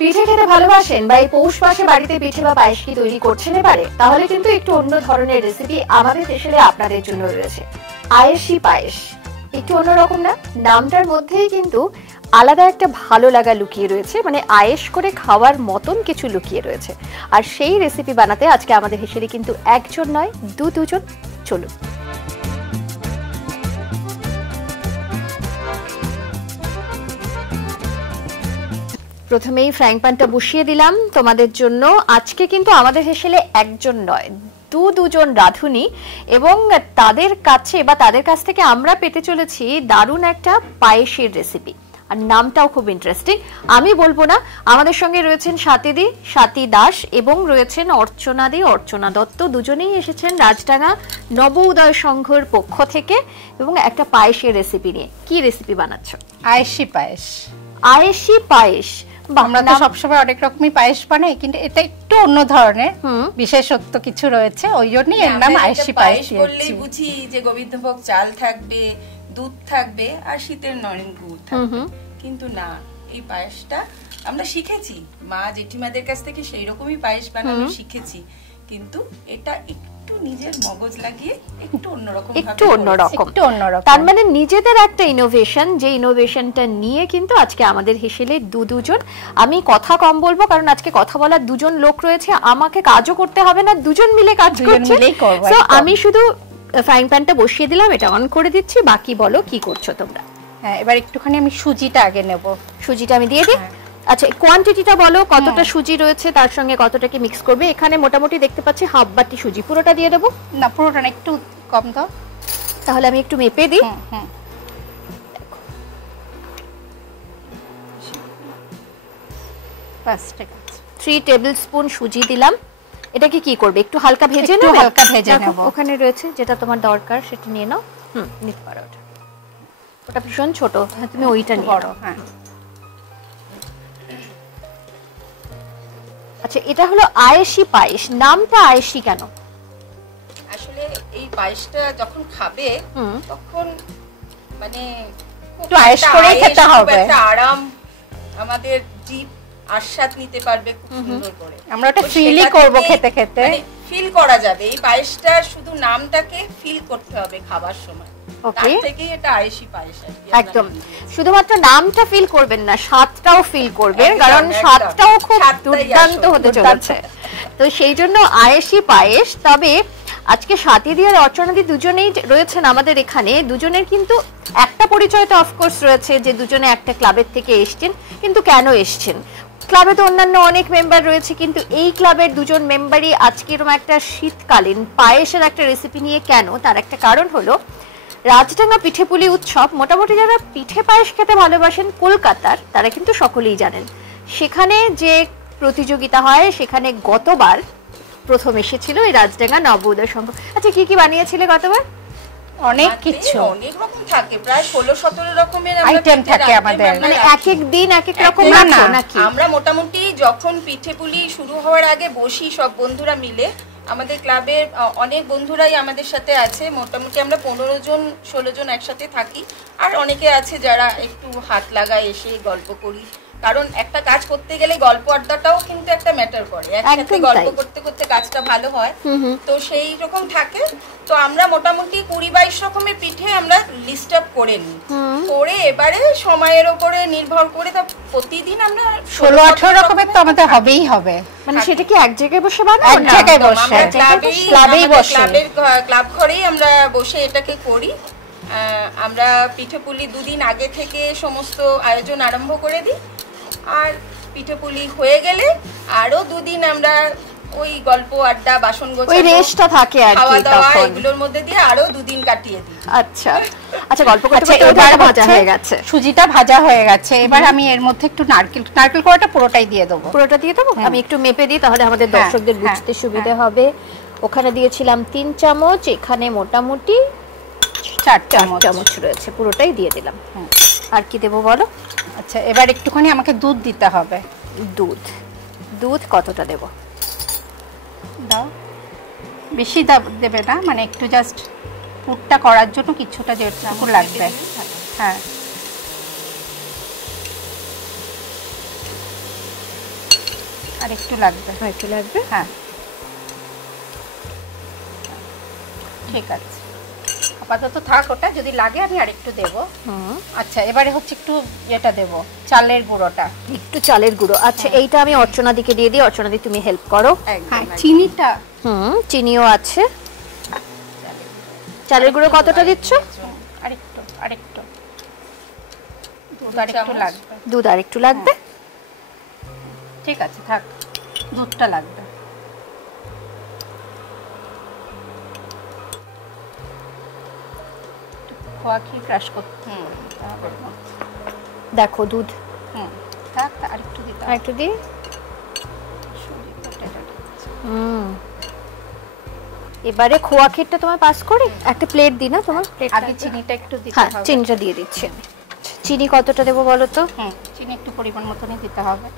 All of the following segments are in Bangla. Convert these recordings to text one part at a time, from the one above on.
পিঠে খেতে ভালোবাসেন বা এই পৌষ মাসে বাড়িতে পিঠে বা পায়েস কি তৈরি করছেন এবারে, তাহলে কিন্তু একটু অন্য ধরনের রেসিপি আমাদের দেশে আপনাদের জন্য রয়েছে। আয়েশি পায়েস একটু অন্যরকম না? নামটার মধ্যেই কিন্তু আলাদা একটা ভালো লাগা লুকিয়ে রয়েছে, মানে আয়েশ করে খাওয়ার মতন কিছু লুকিয়ে রয়েছে। আর সেই রেসিপি বানাতে আজকে আমাদের হেসেলি কিন্তু একজন নয়, দুজন। চলুন। প্রথমেই ফ্রাইং প্যানটা বসিয়ে দিলাম তোমাদের জন্য। আজকে কিন্তু আমাদের হেসেলে একজন নয়, দুজন রাঁধুনি, এবং তাদের কাছে বা তাদের কাছ থেকে আমরা পেতে চলেছি দারুণ একটা পায়েসের রেসিপি। আর নামটাও খুব ইন্টারেস্টিং। আমি বলবো না, আমাদের সঙ্গে রয়েছেন স্বাতী দাস এবং রয়েছেন অর্চনা দত্ত। দুজনেই এসেছেন রাজডাঙ্গা নব উদয় সংঘর পক্ষ থেকে এবং একটা পায়েসের রেসিপি নিয়ে। কি রেসিপি বানাচ্ছ? আয়েশি পায়েশ। আয়েশি পায়েশ। আমরা তো সবসময় অনেক রকমই পায়েস বানাই, কিন্তু এটা একটু অন্য ধরনের বিশেষত্ব কিছু রয়েছে, ওই জন্যই এর নাম আয়েশি পায়েশ। বললেই বুঝি যে গোবিন্দভোগ চাল থাকবে, দুধ থাকবে আর শীতের নরেন গুড় থাকবে, কিন্তু না, এই পায়েসটা আমরা শিখেছি মা জেঠিমাদের কাছ থেকে, সেই রকমই পায়েস বানানো শিখেছি, কিন্তু এটা একটু নিজের মগজ লাগিয়ে একটু অন্যরকম। তার মানে নিজেদের একটা ইনোভেশন, যে ইনোভেশনটা নিয়ে কিন্তু আজকে আমাদের হেসেলে দুজন। আমি কথা কম বলবো কারণ আজকে কথা বলার দুজন লোক রয়েছে, আমাকে কাজও করতে হবে না, দুজন মিলে কাজ করছে। তো আমি শুধু ফ্রাইং প্যানটা বসিয়ে দিলাম, এটা অন করে দিচ্ছি, বাকি বলো কি করছো তোমরা। হ্যাঁ, এবার একটুখানি আমি সুজিটা আগে নেব। সুজিটা আমি দিয়ে দিই। আচ্ছা, কোয়ান্টিটিটা বলো, কতটা সুজি রয়েছে, তার সঙ্গে কতটা কি মিক্স করবে? এখানে মোটামুটি দেখতে পাচ্ছি হাফ বাটি সুজি। পুরোটা দিয়ে দেবো? না, পুরোটা না, একটু কম দাও। তাহলে আমি একটু মেপে দিই। বাস, ঠিক আছে। 3 টেবিলস্পুন সুজি দিলাম। এটাকে কি করবে? একটু হালকা ভেজে নেব। হালকা ভেজে নেব। ওখানে রয়েছে যেটা তোমার দরকার সেটা নিয়ে নাও। নিতে পারো। ওটা ভীষণ ছোট, তুমি ওইটা নিয়ে নাও। হ্যাঁ। আচ্ছা, এটা হলো আয়েশি পায়েস। নামটা আয়েশি কেন? আসলে এই পায়েসটা যখন খাবে তখন মানে একটু আয়েশ করেই খেতে হবে, একটা আরাম, আমাদের জিভ আস্বাদ নিতে পারবে খুব সুন্দর করে। আমরা এটা ফিলই করব খেতে খেতে, ফিল করা যাবে। এই পায়েসটা শুধু নামটাকে ফিল করতে হবে খাবার সময়। ওকে, থেকে এটা আয়েশি পায়েস। একদম শুধুমাত্র নামটা ফিল করবেন না, স্বাদটাও ফিল করবেন, কারণ স্বাদটাও খুব দুর্দান্ত হতে চলেছে। তো সেই জন্য আয়েশি পায়েস। তবে আজকে স্বাতীদি আর অর্চনাদি দুজনেই রয়েছেন আমাদের এখানে। দুজনের কিন্তু একটা পরিচয় তো অফকোর্স রয়েছে, যে দুজনে একটা ক্লাবের থেকে এসছেন। কিন্তু কেন এসছেন? ক্লাবে তো অন্যান্য অনেক মেম্বার রয়েছে, কিন্তু এই ক্লাবের দুজন মেম্বারই আজকে এরকম একটা শীতকালীন পায়েসের একটা রেসিপি নিয়ে কেন, তার একটা কারণ হলো রাজডাঙ্গা পিঠেপুলি উৎসব। মোটামুটি যারা পিঠে পায়েস খেতে ভালোবাসেন কলকাতার, তারা কিন্তু সকলেই জানেন। সেখানে যে প্রতিযোগিতা হয়, সেখানে গতবার প্রথম এসেছিল এই রাজডাঙ্গা নবোদয় সংঘ। আচ্ছা, কি কি বানিয়েছিলে গতবার? অনেক কিছু, অনেক রকম থাকে, প্রায় 16-17 রকমের আইটেম থাকে আমাদের। মানে এক এক দিন এক এক রকম নাকি? আমরা মোটামুটি যখন পিঠেপুলি শুরু হওয়ার আগে বসি সব বন্ধুরা মিলে, আমাদের ক্লাবের অনেক বন্ধুরাই আমাদের সাথে আছে, মোটামুটি আমরা 15-16 জন একসাথে থাকি। আর অনেকে আছে যারা একটু হাত লাগায়, এসে গল্প করি, কারণ একটা কাজ করতে গেলে গল্প আড্ডাটাও কিন্তু একটা ম্যাটার করে। একসাথে গল্প করতে করতে কাজটা ভালো হয়, তো সেই রকম থাকে। তো আমরা মোটামুটি 20-22 রকমের পিঠে আমরা লিস্ট আপ করে নিই, করে এবারে সময়ের উপরে নির্ভর করে তা প্রতিদিন আমরা 16-18 রকমের তো আমাদের হবেই হবে। মানে সেটা কি এক জায়গায় বসে বানাবো? এক জায়গায় বসে, ক্লাবেই বসে, ক্লাব ঘরেই আমরা বসে এটাকে করি। আমরা পিঠেপুলি 2 দিন আগে থেকে সমস্ত আয়োজন আরম্ভ করে দিই, আর পিঠেপুলি হয়ে গেলে আরো 2 দিন আমরা ওই গল্প আড্ডা, বাসন গোছানো, ওই রেস্টটা থাকে আর কি, তখন এগুলোর মধ্যে দিয়ে আরো 2 দিন কাটিয়ে দিই। আচ্ছা আচ্ছা, গল্প করতে করতে এবার ভাজা হয়ে গেছে, সুজিটা ভাজা হয়ে গেছে। এবার আমি এর মধ্যে একটু নারকেল কোড়াটা পুরোটাই দিয়ে দেবো। পুরোটা দিয়ে দেবো? আমি একটু মেপে দিই, তাহলে আমাদের দর্শকদের বুঝতে সুবিধা হবে। ওখানে দিয়েছিলাম 3 চামচ, এখানে মোটামুটি 4 চামচ রয়েছে, পুরোটাই দিয়ে দিলাম। আর কি দেবো বলো? আচ্ছা, এবার একটুখানি আমাকে দুধ দিতে হবে। দুধ কতটা দেব? দাও, বেশি দেবে না, মানে একটু জাস্ট পুরটা করার জন্য কিছুটা যেটুকু লাগবে। হ্যাঁ, আর একটু লাগবে। একটু লাগবে, হ্যাঁ ঠিক আছে, আপাতত থাক ওটা, যদি লাগে আমি আর একটু দেবো। আচ্ছা এবারে হচ্ছে একটু এটা দেব, চালের গুঁড়োটা, একটু চালের গুঁড়ো। আচ্ছা এইটা আমি অর্চনা দিকে দিয়ে দিই, অর্চনা দি তুমি হেল্প করো। হ্যাঁ চিনিটা, চিনিও আছে। চালের গুঁড়ো কতটা দিচ্ছ? আরেকটু আরেকটু দুধ আরেকটু লাগবে, দুধ আরেকটু লাগবে, ঠিক আছে থাক, দুধটা লাগবে। খোয়া ক্ষীর ক্রাশ করতে দেখো দুধ থাক, আরেকটু দিতে হবে। আরেকটু দিই। এবারে খোয়া ক্ষীরটা তোমায় পাস করি, একটা প্লেট দিই না তোমার? আগে চিনিটা একটু দিতে হ্যাঁ হবে। চিনিটা দিয়ে দিচ্ছি আমি। চিনি কতটা দেবো বলো তো? চিনি একটু পরিমাণ মতনই দিতে হবে,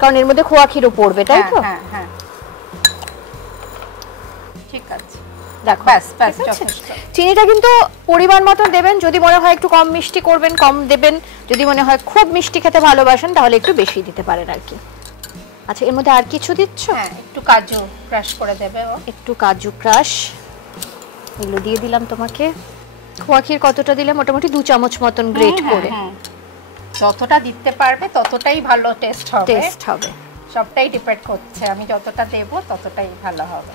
কারণ এর মধ্যে খোয়া ক্ষীরও পড়বে, তাই তো? হ্যাঁ হ্যাঁ ঠিক আছে। দেখো ব্যাস ব্যাস যথেষ্ট। চিনিটা কিন্তু পরিমাণ মতন দেবেন, যদি মনে হয় একটু কম মিষ্টি করবেন কম দেবেন, যদি মনে হয় খুব মিষ্টি খেতে ভালোবাসেন তাহলে একটু বেশি দিতে পারেন আর কি। আচ্ছা এর মধ্যে আর কিছু দিচ্ছ? হ্যাঁ একটু কাজু ক্রাশ করে দেবে, একটু কাজু ক্রাশ, এগুলো দিয়ে দিলাম তোমাকে। খোয়া ক্ষীর কতটা দিলে? মোটামুটি 2 চামচ মতন গ্রেট করে। যতটা দিতে পারবে ততটাই ভালো টেস্ট হবে, সবটাই ডিপেন্ড করছে, আমি যতটা দেব ততটাই ভালো হবে।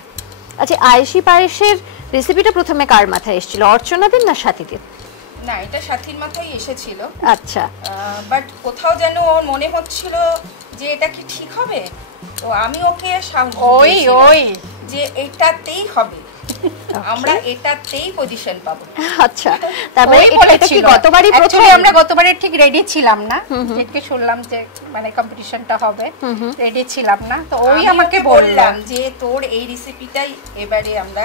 আচ্ছা আয়েশি পায়েসের রেসিপিটা প্রথমে কার মাথায় এসেছিল, অর্চনাদের না সাথীদের? না এটা সাথীর মাথায় এসেছিল। আচ্ছা বাট কোথাও যেন ওর মনে হচ্ছিল যে এটা কি ঠিক হবে, তো আমি ওকে ওই যে এটাতেই হবে, আমরা এটাতেই পজিশন পাবো। আচ্ছা তারপরে এটা কি গতবারই প্রথম? আমরা গতবারে ঠিক রেডি ছিলাম না, যেটকে শুনলাম যে মানে কম্পিটিশনটা হবে, রেডি ছিলাম না, তো ওই আমাকে বললাম যে তোর এই রেসিপিটাই এবারে আমরা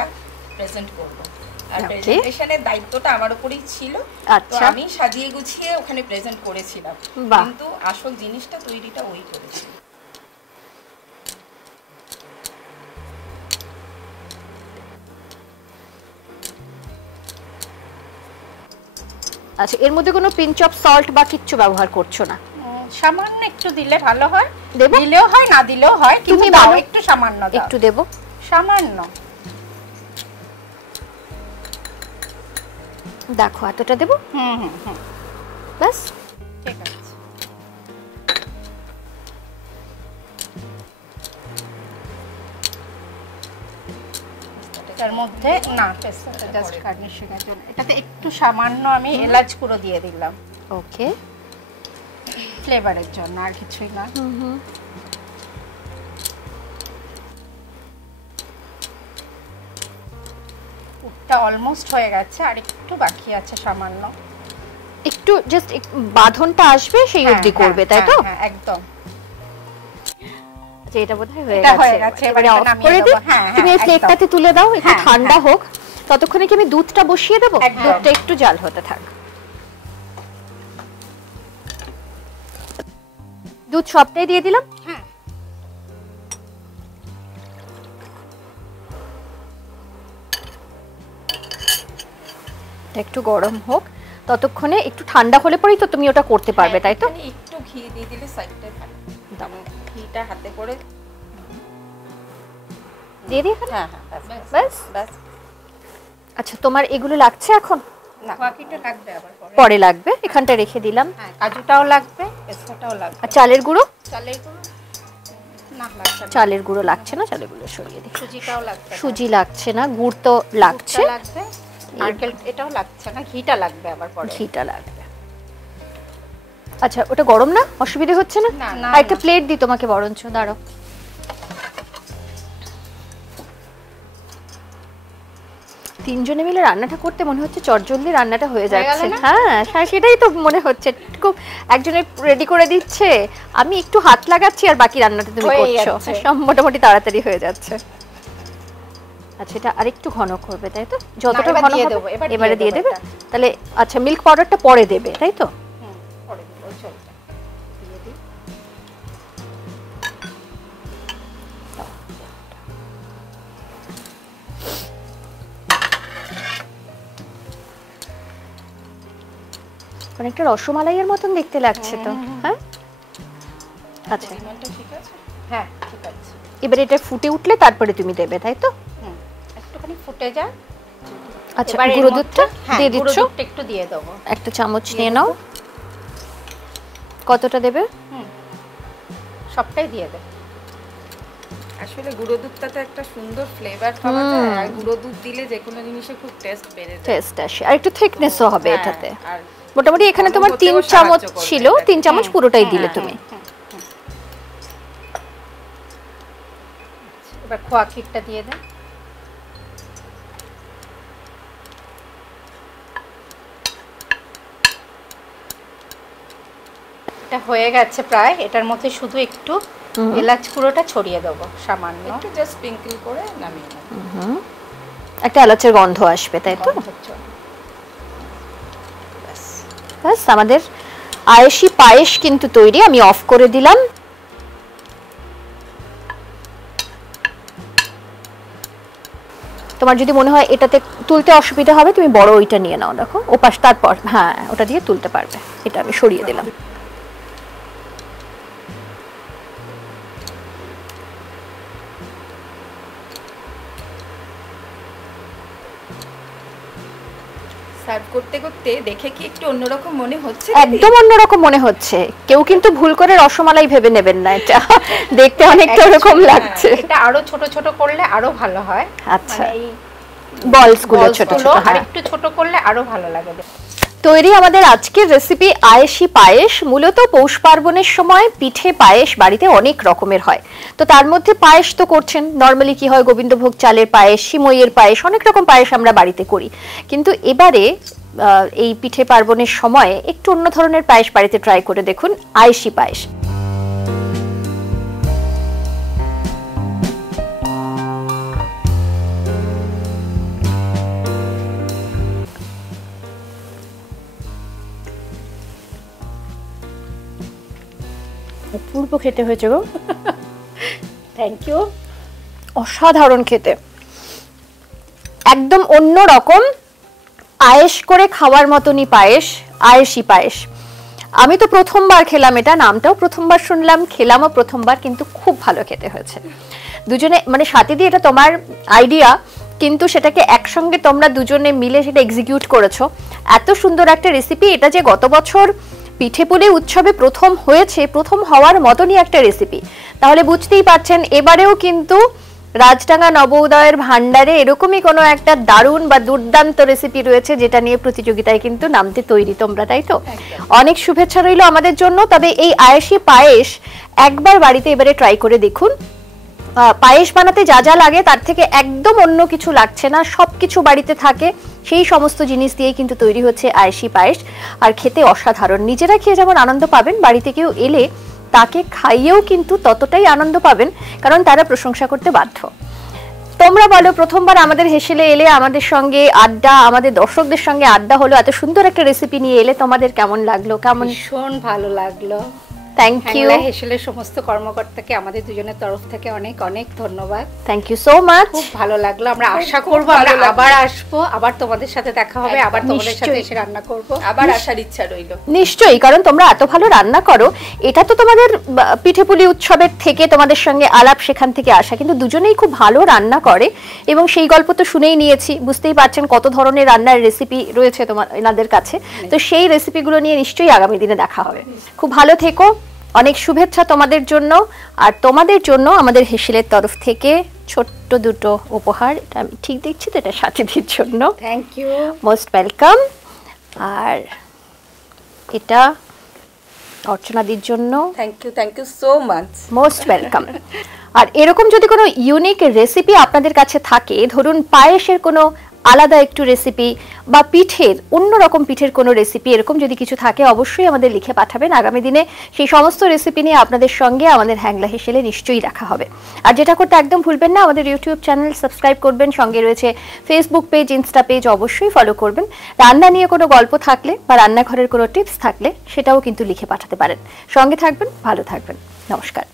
প্রেজেন্ট করব, আর প্রেজেন্টেশনের দায়িত্বটা আমার উপরেই ছিল। তো আমি সাজিয়ে গুছিয়ে ওখানে প্রেজেন্ট করেছিলাম, কিন্তু আসল জিনিসটা তৈরিটা ওই করেছিল। আচ্ছা এর মধ্যে কোনো পিঞ্চ অফ সল্ট বা কিচ্ছু ব্যবহার করছো না? সামান্য একটু দিলে ভালো হয়, দিলেও হয় না দিলেও হয়, কিন্তু দাও একটু সামান্য দাও। একটু দেব, সামান্য দেখো এতটা দেব। বাস ঠিক আছে। এর মধ্যে না পেস্তাটা জাস্ট গার্নিশিং এর জন্য, এটাতে একটু সামান্য আমি এলাচ গুঁড়ো দিয়ে দিলাম, ওকে ফ্লেভারের জন্য, আর কিছুই না। পুরটা অলমোস্ট হয়ে গেছে, আর একটু বাকি আছে সামান্য, একটু জাস্ট বাঁধনটা আসবে সেই অবধি করবে, তাই তো? হ্যাঁ একদম। আচ্ছা এটা বোধহয় হয়ে গেছে, এবারে অফ করে দিই। তুমি এই প্লেটটাতে তুলে দাও, একটু ঠান্ডা হোক, ততক্ষণে কি আমি দুধটা বসিয়ে দেব? দুধটা একটু জাল হতে থাক। দুধ সবটাই দিয়ে দিলাম। একটু গরম হোক, ততক্ষণে একটু ঠান্ডা হলে পরেই তো তুমি ওটা করতে পারবে, তাই তো? একটু ঘি দিয়ে দিলে সাইডটা ভালো, ঘিটা হাতে করে দিয়ে দিই। হ্যাঁ বাস বাস। আচ্ছা তোমার এগুলো লাগছে এখন? না বাকিটা লাগবে, আবার পরে লাগবে, এখানটা রেখে দিলাম। কাজুটাও লাগবে, পেস্তাটাও লাগবে। আর চালের গুঁড়ো? চালের গুঁড়ো না লাগছে না, চালের গুঁড়ো লাগছে না, চালের গুঁড়ো সরিয়ে দিই। সুজিটাও লাগবে, সুজি লাগছে না, গুড় তো লাগছে, নারকেল এটাও লাগছে না, ঘিটা লাগবে আবার পরে। ঘিটা লাগবে। আচ্ছা ওটা গরম না, অসুবিধা হচ্ছে না? আর একটা প্লেট দিই তোমাকে বরঞ্চ, দাঁড়াও। তিনজনে মিলে রান্নাটা করতে মনে হচ্ছে চটজলদি রান্নাটা হয়ে যাচ্ছে। হ্যাঁ সেটাই তো মনে হচ্ছে, খুব একজনের রেডি করে দিচ্ছে, আমি একটু হাত লাগাচ্ছি আর বাকি রান্নাটা তুমি করছো, সব মোটামুটি তাড়াতাড়ি হয়ে যাচ্ছে। আচ্ছা এটা আরেকটু ঘন করবে, তাই তো? যতটা ঘন হবে এবারে দিয়ে দেবে তাহলে। আচ্ছা মিল্ক পাউডারটা পরে দেবে, তাই তো? পরে দেব, চলবে, দিয়ে দিই। অনেকটা রসমালাইয়ের মতন দেখতে লাগছে তো। হ্যাঁ আচ্ছা পরিমাণটা ঠিক আছে? হ্যাঁ ঠিক আছে। এবারে এটা ফুটে উঠলে তারপরে তুমি দেবে, তাই তো? একটুখানি ফুটে যায়। আচ্ছা, গুঁড়ো দুধটা দিয়ে দিচ্ছ? গুঁড়ো দুধটা একটু দিয়ে দেবো। একটা চামচ নিয়ে নাও। কতটা দেবে? সবটাই দিয়ে দে। আসলে গুঁড়ো দুধটাতে একটা সুন্দর ফ্লেভার পাওয়া যায়, আর গুঁড়ো দুধ দিলে যে কোনো জিনিসে খুব টেস্ট বেড়ে যায়, টেস্ট আসে, আর একটু থিকনেসও হবে এটাতে। আর মোটামুটি এখানে তোমার 3 চামচ ছিল, 3 চামচ পুরোটাই দিলে তুমি। এবার খোয়া ক্ষীরটা দিয়ে দে। এটা হয়ে গেছে প্রায়। এটার মধ্যে শুধু একটু এলাচ গুঁড়োটা ছড়িয়ে দেবো সামান্য, একটু জাস্ট স্প্রিঙ্কল করে নামিয়ে নেব। একটা এলাচের গন্ধ আসবে, তাই তো? ব্যাস, আমাদের আয়েশি পায়েস কিন্তু তৈরি। আমি অফ করে দিলাম। তোমার যদি মনে হয় এটাতে তুলতে অসুবিধা হবে, তুমি বড় ওইটা নিয়ে নাও, দেখো ওপাশ, তারপর হ্যাঁ ওটা দিয়ে তুলতে পারবে। এটা আমি সরিয়ে দিলাম। সার্ভ করতে করতে দেখে কি একটু অন্যরকম মনে হচ্ছে? একদম অন্যরকম মনে হচ্ছে। কেউ কিন্তু ভুল করে রসমালাই ভেবে নেবেন না, এটা দেখতে অনেকটা ওরকম লাগছে। এটা আরো ছোট ছোট করলে আরো ভালো হয়। আচ্ছা, মানে এই বলস গুলো ছোট ছোট, আর একটু ছোট করলে আরো ভালো লাগে। তৈরি আমাদের আজকের রেসিপি আয়েশি পায়েস। মূলত পৌষ পার্বণের সময় পিঠে পায়েস বাড়িতে অনেক রকমের হয়, তো তার মধ্যে পায়েস তো করছেন। নর্মালি কি হয়, গোবিন্দভোগ চালের পায়েস, সিমইয়ের পায়েস, অনেক রকম পায়েস আমরা বাড়িতে করি। কিন্তু এবারে এই পিঠে পার্বণের সময় একটু অন্য ধরনের পায়েস বাড়িতে ট্রাই করে দেখুন, আয়েশি পায়েস। অপূর্ব খেতে হয়েছে গো। Thank you. অসাধারণ খেতে, একদম অন্য রকম আয়েশ করে খাওয়ার মতনই পায়েস, আয়েশি পায়েস। আমি তো প্রথমবার খেলাম এটা, নামটাও প্রথমবার শুনলাম, খেলামও প্রথমবার, কিন্তু খুব ভালো খেতে হয়েছে। দুজনে মানে সাথে দিয়ে, এটা তোমার আইডিয়া, কিন্তু সেটাকে একসঙ্গে তোমরা দুজনে মিলে সেটা এক্সিকিউট করেছো। এত সুন্দর একটা রেসিপি, এটা যে গত বছর পিঠেপুলি উৎসবে প্রথম হয়েছে, প্রথম হওয়ার মতনই একটা রেসিপি, তাহলে বুঝতেই পারছেন এবারেও কিন্তু রাজডাঙ্গা নবোদয়ের ভান্ডারে এরকমই কোনো একটা দারুণ বা দুর্দান্ত রেসিপি রয়েছে, যেটা নিয়ে প্রতিযোগিতায় কিন্তু নামতে তৈরি তোমরা, তাই তো? অনেক শুভেচ্ছা রইল আমাদের জন্য। তবে এই আয়েশি পায়েস একবার বাড়িতে এবারে ট্রাই করে দেখুন। পায়েস বানাতে যা যা লাগে তার থেকে একদম অন্য কিছু লাগছে না, সবকিছু বাড়িতে থাকে, সেই সমস্ত জিনিস দিয়ে কিন্তু তৈরি হচ্ছে আয়েশি পায়েস। আর খেতে অসাধারণ। নিজেরা খেয়ে যেমন আনন্দ পাবেন, বাড়িতে কেউ এলে তাকে খাইয়েও কিন্তু ততটাই আনন্দ পাবেন, কারণ তারা প্রশংসা করতে বাধ্য। তোমরা বলো, প্রথমবার আমাদের হেসেলে এলে, আমাদের সঙ্গে আড্ডা, আমাদের দর্শকদের সঙ্গে আড্ডা হলো, এত সুন্দর একটা রেসিপি নিয়ে এলে, তোমাদের কেমন লাগলো? কেমন? ভীষণ ভালো লাগলো। Thank you. হ্যাংলা হেসেলের সমস্ত কর্মকর্তাকে আমাদের দুজনের তরফ থেকে অনেক অনেক ধন্যবাদ। Thank you so much. খুব ভালো লাগলো। আমরা আশা করব আমরা আবার আসবো, আবার তোমাদের সাথে দেখা হবে, আবার তোমাদের সাথে এসে রান্না করব, আবার আসার ইচ্ছা রইল। নিশ্চয়ই, কারণ তোমরা এত ভালো রান্না করো। এটা তো তোমাদের পিঠেপুলি উৎসবের থেকে তোমাদের সঙ্গে আলাপ, সেখান থেকে আসা, কিন্তু দুজনেই খুব ভালো রান্না করে, এবং সেই গল্প তো শুনেই নিয়েছি। বুঝতেই পারছেন কত ধরনের রান্নার রেসিপি রয়েছে তোমার এনাদের কাছে। তো সেই রেসিপিগুলো নিয়ে নিশ্চয়ই আগামী দিনে দেখা হবে। খুব ভালো থেকো, অনেক শুভেচ্ছা তোমাদের জন্য। আর তোমাদের জন্য আমাদের হেসেলের তরফ থেকে ছোট্ট দুটো উপহার। এটা আমি ঠিক দেখছি তো, এটা সাথীদের জন্য। Thank you, most welcome. আর এটা অর্চনাদির জন্য। Thank you so much, most welcome. আর এরকম যদি কোনো ইউনিক রেসিপি আপনাদের কাছে থাকে, ধরুন পায়েসের কোনো আলাদা একটু রেসিপি, বা পিঠের অন্যরকম পিঠের কোনো রেসিপি, এরকম যদি কিছু থাকে অবশ্যই আমাদের লিখে পাঠাবেন। আগামী দিনে সেই সমস্ত রেসিপি নিয়ে আপনাদের সঙ্গে আমাদের হ্যাংলা হেসেলে নিশ্চয়ই দেখা হবে। আর যেটা করতে একদম ভুলবেন না, আমাদের ইউটিউব চ্যানেল সাবস্ক্রাইব করবেন, সঙ্গে রয়েছে ফেসবুক পেজ, ইনস্টা পেজ, অবশ্যই ফলো করবেন। রান্না নিয়ে কোনো গল্প থাকলে বা রান্নাঘরের কোনো টিপস থাকলে সেটাও কিন্তু লিখে পাঠাতে পারেন। সঙ্গে থাকবেন, ভালো থাকবেন, নমস্কার।